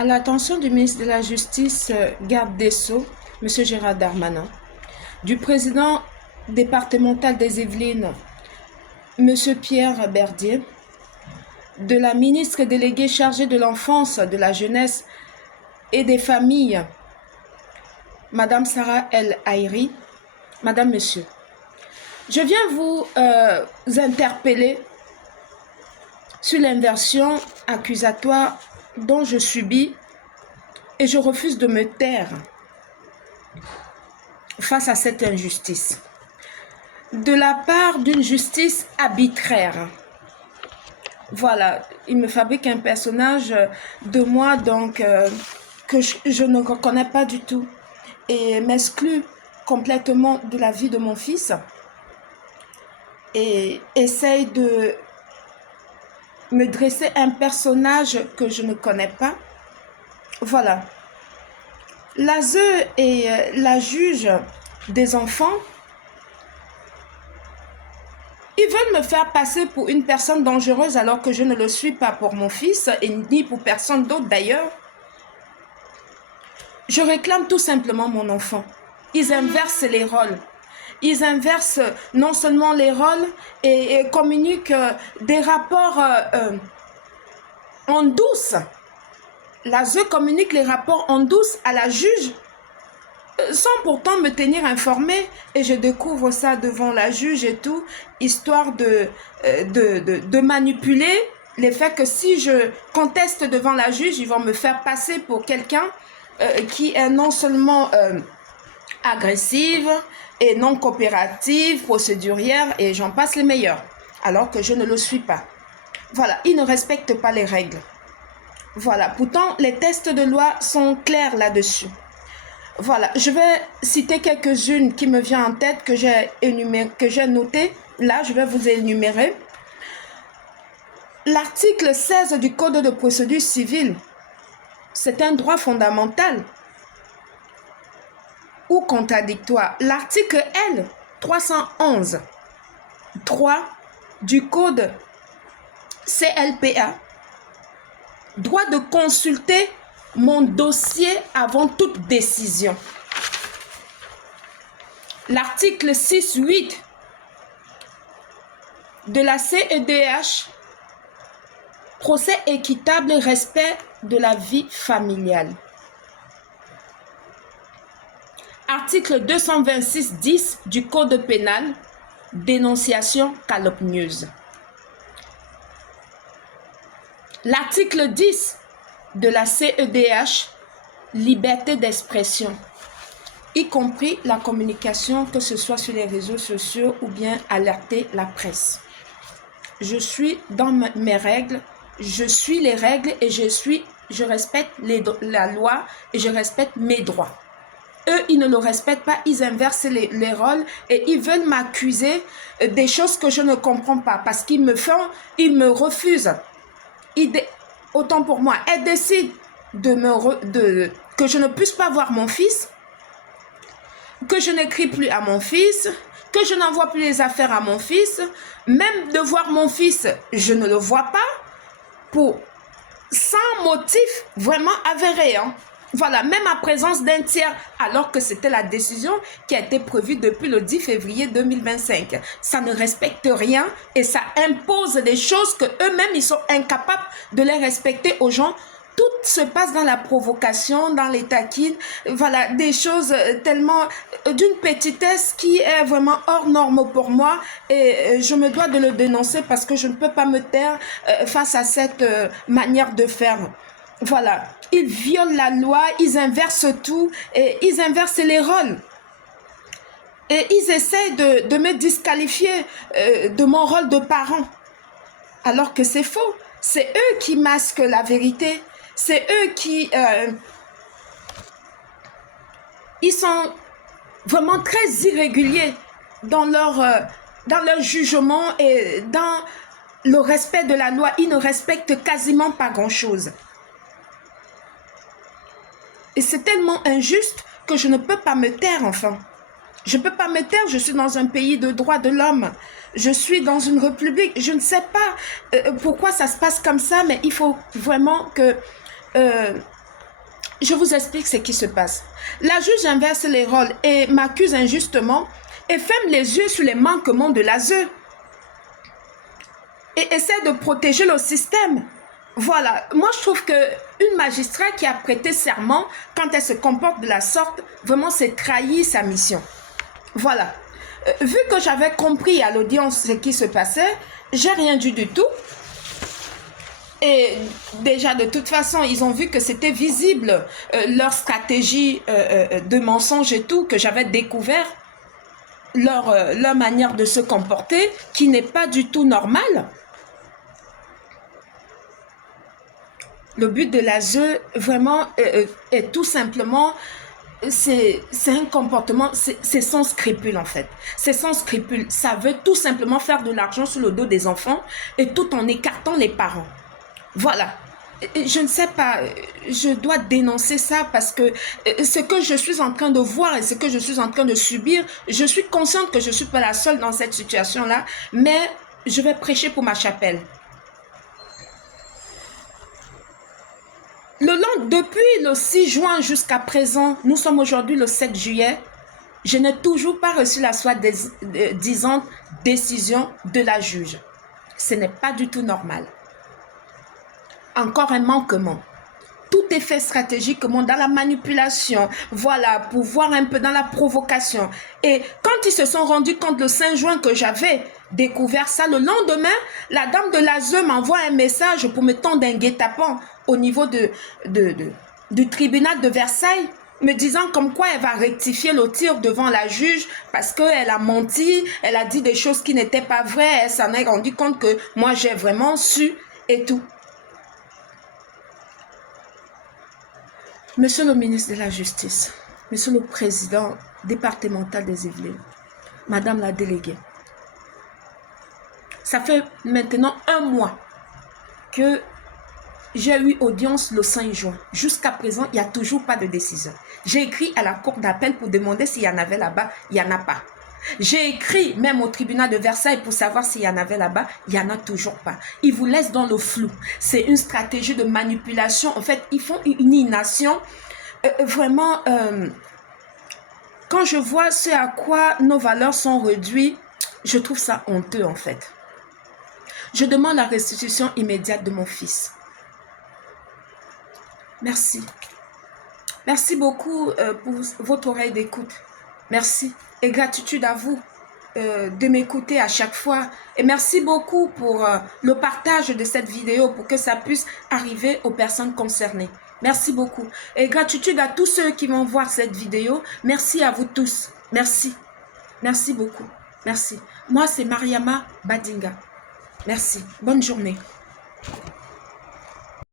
À l'attention du ministre de la Justice, garde des Sceaux, M. Gérald Darmanin, du président départemental des Yvelines, M. Pierre Berdier, de la ministre déléguée chargée de l'enfance, de la jeunesse et des familles, Madame Sarah El Haïry, Madame, Monsieur, je viens vous interpeller sur l'inversion accusatoire dont je subis et je refuse de me taire face à cette injustice de la part d'une justice arbitraire. Voilà, il me fabrique un personnage de moi donc que je ne reconnais pas du tout et m'exclut complètement de la vie de mon fils et essaye de me dresser un personnage que je ne connais pas. Voilà. L'ASE et la juge des enfants, ils veulent me faire passer pour une personne dangereuse alors que je ne le suis pas pour mon fils et ni pour personne d'autre d'ailleurs. Je réclame tout simplement mon enfant. Ils inversent les rôles. Ils inversent non seulement les rôles et communiquent des rapports en douce. L'ASE communique les rapports en douce à la juge sans pourtant me tenir informée. Et je découvre ça devant la juge et tout, histoire de manipuler les faits que si je conteste devant la juge, ils vont me faire passer pour quelqu'un qui est non seulement agressive et non coopérative, procédurière et j'en passe les meilleurs, alors que je ne le suis pas. Voilà, ils ne respectent pas les règles. Voilà, pourtant les textes de loi sont clairs là-dessus. Voilà, je vais citer quelques-unes qui me viennent en tête, que j'ai notées. Là, je vais vous énumérer. L'article 16 du Code de procédure civile, c'est un droit fondamental ou contradictoire. L'article L 311 3 du Code CLPA, droit de consulter mon dossier avant toute décision. L'article 6.8 de la CEDH, procès équitable, respect de la vie familiale. Article 226.10 du Code pénal, dénonciation calomnieuse. L'article 10 de la CEDH, liberté d'expression, y compris la communication, que ce soit sur les réseaux sociaux ou bien alerter la presse. Je suis dans mes règles, je suis les règles et je respecte la loi et je respecte mes droits. Eux, ils ne le respectent pas, ils inversent les rôles et ils veulent m'accuser des choses que je ne comprends pas parce qu'ils me refusent. Autant pour moi, elle décide que je ne puisse pas voir mon fils, que je n'écris plus à mon fils, que je n'envoie plus les affaires à mon fils, même de voir mon fils, je ne le vois pas, sans motif vraiment avéré. Voilà, même à présence d'un tiers, alors que c'était la décision qui a été prévue depuis le 10 février 2025. Ça ne respecte rien et ça impose des choses que eux-mêmes, ils sont incapables de les respecter aux gens. Tout se passe dans la provocation, dans les taquines, voilà, des choses tellement d'une petitesse qui est vraiment hors norme pour moi et je me dois de le dénoncer parce que je ne peux pas me taire face à cette manière de faire. Voilà, ils violent la loi, ils inversent tout et ils inversent les rôles. Et ils essayent de me disqualifier de mon rôle de parent. Alors que c'est faux. C'est eux qui masquent la vérité. C'est eux qui... ils sont vraiment très irréguliers dans leur jugement et dans le respect de la loi. Ils ne respectent quasiment pas grand-chose. Et c'est tellement injuste que je ne peux pas me taire, enfin. Je ne peux pas me taire, je suis dans un pays de droits de l'homme. Je suis dans une république. Je ne sais pas pourquoi ça se passe comme ça, mais il faut vraiment que Je vous explique ce qui se passe. La juge inverse les rôles et m'accuse injustement et ferme les yeux sur les manquements de l'ASE et essaie de protéger le système. Voilà, moi je trouve qu'une magistrat qui a prêté serment, quand elle se comporte de la sorte, vraiment c'est trahir sa mission. Voilà. Vu que j'avais compris à l'audience ce qui se passait, j'ai rien dit du tout. Et déjà, de toute façon, ils ont vu que c'était visible, leur stratégie de mensonge et tout, que j'avais découvert, leur manière de se comporter, qui n'est pas du tout normale. Le but de l'ASE, vraiment, est tout simplement, c'est un comportement, c'est sans scrupule en fait. C'est sans scrupule. Ça veut tout simplement faire de l'argent sur le dos des enfants et tout en écartant les parents. Voilà. Je ne sais pas, je dois dénoncer ça parce que ce que je suis en train de voir et ce que je suis en train de subir, je suis consciente que je ne suis pas la seule dans cette situation-là, mais je vais prêcher pour ma chapelle. Depuis le 6 juin jusqu'à présent, nous sommes aujourd'hui le 7 juillet, je n'ai toujours pas reçu la soi-disant décision de la juge. Ce n'est pas du tout normal. Encore un manquement. Tout est fait stratégiquement dans la manipulation, voilà, pour voir un peu dans la provocation. Et quand ils se sont rendus compte le 5 juin que j'avais découvert ça, le lendemain, la dame de l'ASE m'envoie un message pour me tendre un guet-apens au niveau du tribunal de Versailles, me disant comme quoi elle va rectifier le tir devant la juge parce qu'elle a menti, elle a dit des choses qui n'étaient pas vraies, elle s'en est rendue compte que moi j'ai vraiment su et tout. Monsieur le ministre de la Justice, Monsieur le président départemental des Yvelines, Madame la déléguée, ça fait maintenant 1 mois que j'ai eu audience le 5 juin. Jusqu'à présent, il n'y a toujours pas de décision. J'ai écrit à la cour d'appel pour demander s'il y en avait là-bas, il n'y en a pas. J'ai écrit même au tribunal de Versailles pour savoir s'il y en avait là-bas, il n'y en a toujours pas. Ils vous laissent dans le flou. C'est une stratégie de manipulation. En fait, ils font une ination. Vraiment, quand je vois ce à quoi nos valeurs sont réduites, je trouve ça honteux en fait. Je demande la restitution immédiate de mon fils. Merci. Merci beaucoup pour votre oreille d'écoute. Merci. Et gratitude à vous de m'écouter à chaque fois. Et merci beaucoup pour le partage de cette vidéo pour que ça puisse arriver aux personnes concernées. Merci beaucoup. Et gratitude à tous ceux qui vont voir cette vidéo. Merci à vous tous. Merci. Merci beaucoup. Merci. Moi, c'est Mariama Badinga. Merci. Bonne journée.